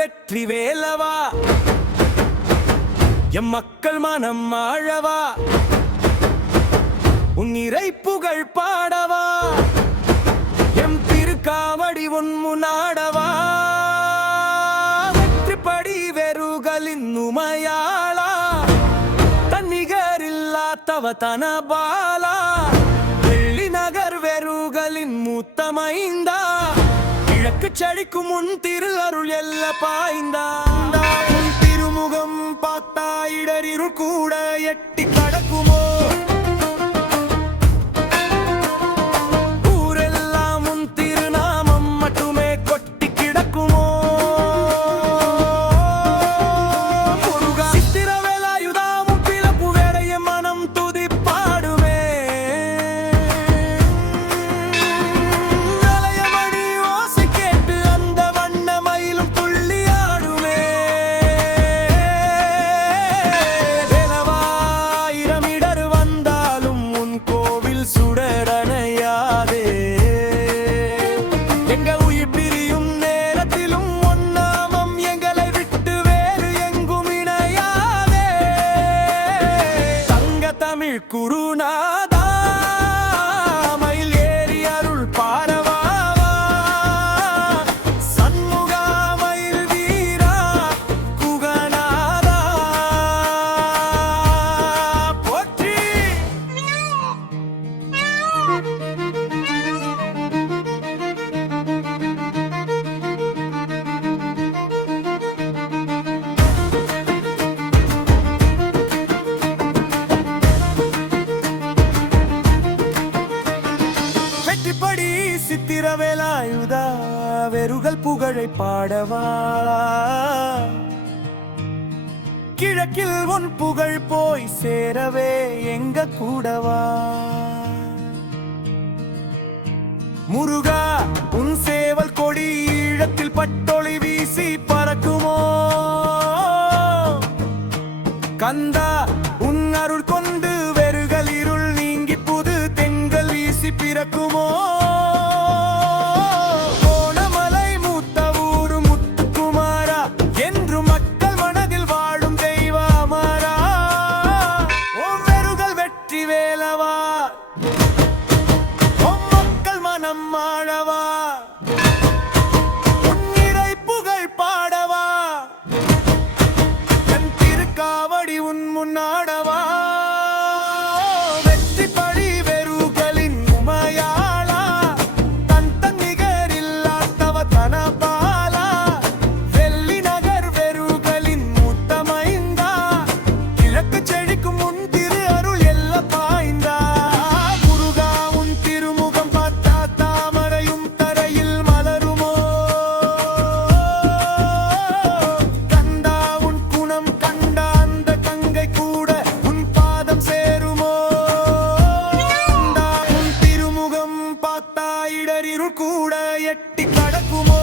வெற்றி வேலவா, எம் மக்கள் மனம் ஆழவா, உன் இறை புகழ் பாடவா, எம் திருக்காவடி உன் முன்னாடவா, வெற்றிப்படி வெறுகளின் உமையாளா, தன்னிகரில்லா தவ தனபாலா, வெள்ளி நகர் வெறுகளின் மூத்தமைந்தா, கிழக்கு செழிக்கும் உன் திரு அருள் எல்ல பாய்ந்தா, உன் திருமுகம் பார்த்தா இடரிருள் கூட எட்டி கடக்குமோ, ஊரெல்லாம் உன் திருநாமம் மட்டுமே கொட்டி கிடக்குமோ, முருகா சித்திரவேலாயுதாமும் பிளப்பு வேறைய மனம் துதி பாடுமே, நிலையமணி ஓசை கேட்டு அந்த வண்ண மயிலும் துள்ளி ஆடுமே, வேலவாயிரம் இடர் வந்தாலும் உன் கோவில் சுடரணையாதே, எங்க உயிர் பிரியும் நேரத்திலும் ஒன்னாமம் எங்களை விட்டு வேறு எங்கும் இணையாதே, தங்க தமிழ் குருநாதா, மயில் ஏறி அருள் பாரவாவா, சண்முகா மயில் வீரா குகநாதா போற்றி. வெற்றிப்படி சித்திரவேலாயுதா, வெறுகள் புகழை பாடவா, கிழக்கில் உன் புகழ் போய் சேரவே எங்க கூடவா, முருகா உன் சேவல் கொடி ஈழத்தில் பட்டொளி வீசி பறக்குமோ, கந்தா உன் அருள் கொண்டு வெறுகள் இருள் நீங்கி புது தெங்கள் வீசி பிறக்குமோ, கோணமலை மூத்த ஊரு முத்துக்குமாரா, என்று மக்கள் மனதில் வாழும் தெய்வ அமரா, ஓம் வெறுகள் வெற்றி வேலவா, ஓம் மக்கள் மனம் ஆழவா, உன் இறை புகழ் பாடவா, என் திருக்காவடி உன் முன்னாடவா, வெற்றிப்படி வெறுகளின் உமையாளா, தன் நிகரில்லா தவ தனபாலா, வெள்ளி நகர் வெறுகளின் மூத்தமைந்தா, கிழக்கு செழிக்கும் உன் திரு அருள் எல்ல பாய்ந்தா, முருகா உன் திருமுகம் பார்த்தா தாமரையும் தரையில் மலருமோ, கந்தா உன் குணம் கண்ட அந்த கங்கை கூட உன் பாதம் சேருமோ, கந்தா உன் திருமுகம் பார்த்தா இடரிருள் கூட எட்டி கடக்குமோ.